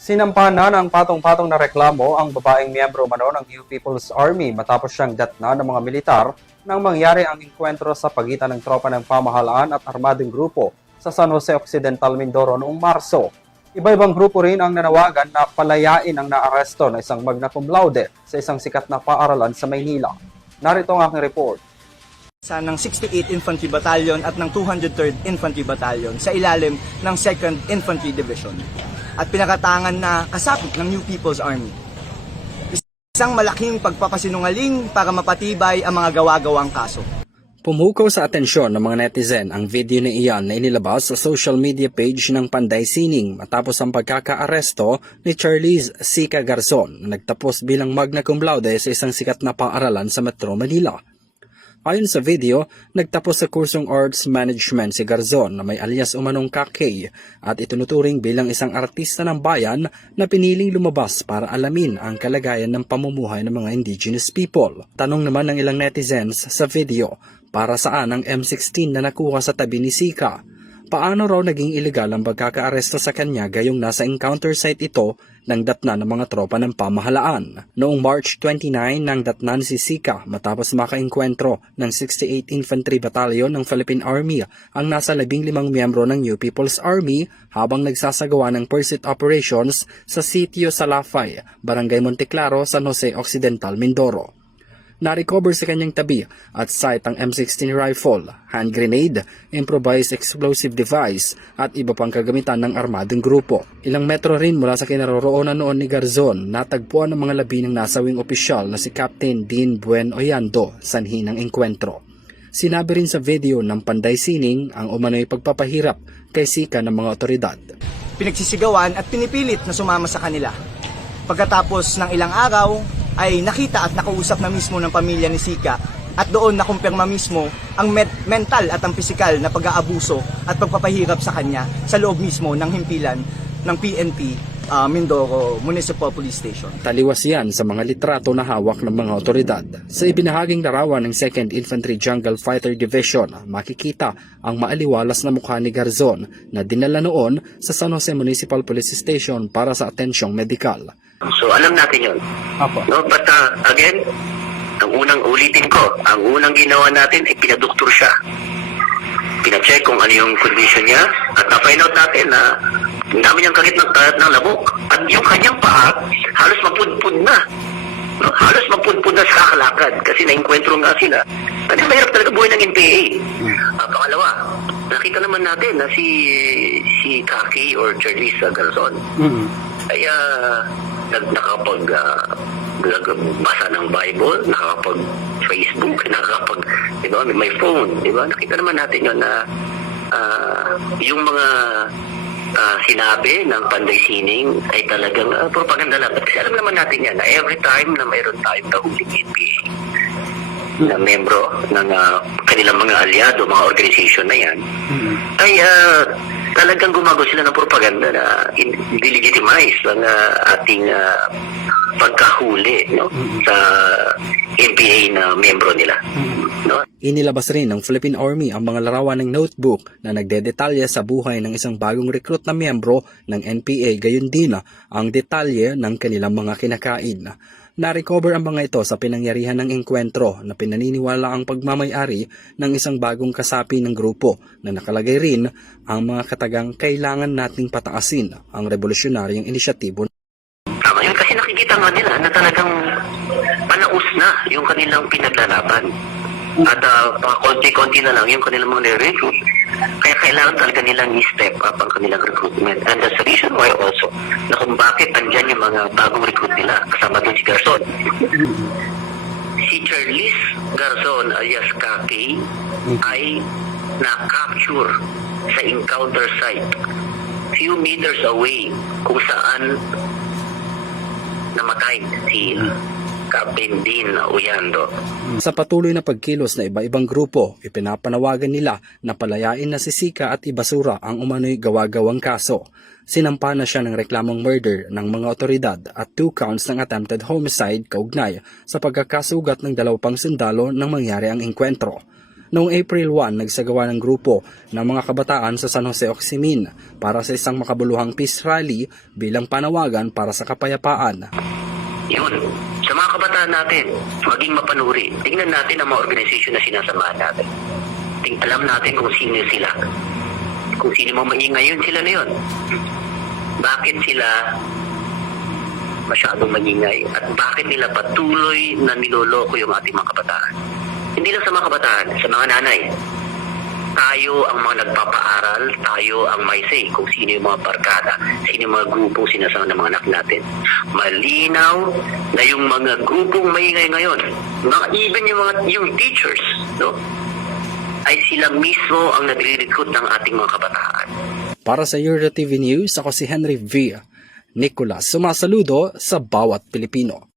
Sinampahan na ng patong-patong na reklamo ang babaeng miyembro umano ng New People's Army matapos siyang datna ng mga militar nang mangyari ang engkwentro sa pagitan ng tropa ng pamahalaan at armadong grupo sa San Jose Occidental, Mindoro noong Marso. Iba-ibang grupo rin ang nanawagan na palayain ang naaresto na isang magna cum laude sa isang sikat na paaralan sa Maynila. Narito ang aking report. Ng 68th Infantry Battalion at ng 203rd Infantry Battalion sa ilalim ng 2nd Infantry Division at pinakatangan na kasapit ng New People's Army. Isang malaking pagpapasinungaling para mapatibay ang mga gawa-gawang kaso. Pumukaw sa atensyon ng mga netizen ang video ni Ian na inilabas sa social media page ng Panday Sining matapos ang pagkakaaresto ni Charlize Sika Garzon na nagtapos bilang magna cum laude sa isang sikat na paaralan sa Metro Manila. Ayon sa video, nagtapos sa kursong Arts Management si Garzon na may alias umanong Kakay at itunuturing bilang isang artista ng bayan na piniling lumabas para alamin ang kalagayan ng pamumuhay ng mga indigenous people. Tanong naman ng ilang netizens sa video, para saan ang M16 na nakuha sa tabi ni Sika? Paano raw naging ilegal ang pagkakaaresto sa kanya gayong nasa encounter site ito ng datna ng mga tropa ng pamahalaan? Noong March 29 nang datnan si Sika matapos makaengkwentro ng 68th Infantry Battalion ng Philippine Army ang nasa 15 miyembro ng New People's Army habang nagsasagawa ng pursuit operations sa sitio Salafay, Barangay Monteclaro, San Jose Occidental, Mindoro. Na-recover sa kanyang tabi at site ang M16 rifle, hand grenade, improvised explosive device at iba pang kagamitan ng armadong grupo. Ilang metro rin mula sa kinaroroonan noon ni Garzon, natagpuan ng mga labi ng nasawing opisyal na si Captain Dean Buen Oyando, sanhi ng engkwentro. Sinabi rin sa video ng Panday Sining ang umano'y pagpapahirap kay Sika ng mga otoridad. Pinagsisigawan at pinipilit na sumama sa kanila. Pagkatapos ng ilang araw, ay nakita at nakausap na mismo ng pamilya ni Sika at doon nakumpirma mismo ang mental at ang pisikal na pag-aabuso at pagpapahirap sa kanya sa loob mismo ng himpilan ng PNP Mindoro Municipal Police Station. Taliwas yan sa mga litrato na hawak ng mga otoridad. Sa ibinahaging larawan ng 2nd Infantry Jungle Fighter Division, makikita ang maaliwalas na mukha ni Garzon na dinala noon sa San Jose Municipal Police Station para sa atensyong medikal. So alam natin yun. Apo. No, but again, ang unang ulitin ko, ang unang ginawa natin ay pinadoktor siya. Pina-check kung ano yung condition niya at na-find out natin na ang dami niyang kakit ng labok at yung kanyang paa halos mapudpud na. No, halos mapudpud na sa kakalakad kasi na-enkwentro nga sila. Kasi mahirap talaga buhay ng NPA. Pangalawa, nakita naman natin na si Kaki or Charlize Garzon ay nakakapag-basa ng Bible, nakakapag-Facebook, di ba, may phone, di ba? Nakita naman natin yun na yung mga sinabi ng Panday Sining ay talagang propaganda lang. Kasi alam naman natin yan na every time na mayroon tayong nahuling NPA na membro ng kanilang mga aliado, mga organization na yan, ay talagang gumagawa sila ng propaganda na delegitimize ang ating pagkahuli, no, sa NPA na membro nila. No? Inilabas rin ng Philippine Army ang mga larawan ng notebook na nagdedetalye sa buhay ng isang bagong recruit na miyembro ng NPA, gayon din ang detalye ng kanilang mga kinakain. Na-recover ang mga ito sa pinangyarihan ng engkwentro na pinaniniwala ang pagmamay-ari ng isang bagong kasapi ng grupo na nakalagay rin ang mga katagang kailangan nating pataasin ang revolusyonaryong inisyatibo. Tama yun, kasi nakikita nga nila na talagang panaus na yung kanilang pinaglalaban. At konti-konti na lang yung kanilang mga nire-recruit. Kaya kailangan talaga nilang i-step up ang kanilang recruitment. And that's the reason why also na kung bakit andyan yung mga bagong recruit nila. Kasama din si Garzon. Si Charlize Garzon alias Kaki ay na-capture sa encounter site few meters away kung saan namatay si Captain Dean Oyando. Sa patuloy na pagkilos na iba-ibang grupo, ipinapanawagan nila na palayain na si Sika at ibasura ang umano'y gawa-gawang kaso. Sinampa na siya ng reklamong murder ng mga otoridad at 2 counts ng attempted homicide kaugnay sa pagkakasugat ng 2 sundalo nang mangyari ang engkwentro. Noong April 1, nagsagawa ng grupo ng mga kabataan sa San Jose Oximin para sa isang makabuluhang peace rally bilang panawagan para sa kapayapaan. Yun, sa mga kabataan natin, maging mapanuri. Tingnan natin ang mga organisasyon na sinasamahan natin. Alam natin kung sino sila. Kung sino mo maingay yun, sila na yun. Bakit sila masyadong maingay? At bakit nila patuloy na niloloko yung ating mga kabataan? Hindi lang sa mga kabataan, sa mga nanay. Tayo ang mga nagpapaaral, tayo ang may say kung sino yung mga barkada, sino yung mga grupong sinasama ng mga anak natin. Malinaw na yung mga grupong maingay ngayon, even yung teachers, no? Ay sila mismo ang nagre-recruit ng ating mga kabataan. Para sa Euro TV News, ako si Henry V. Nicolas, sumasaludo sa bawat Pilipino.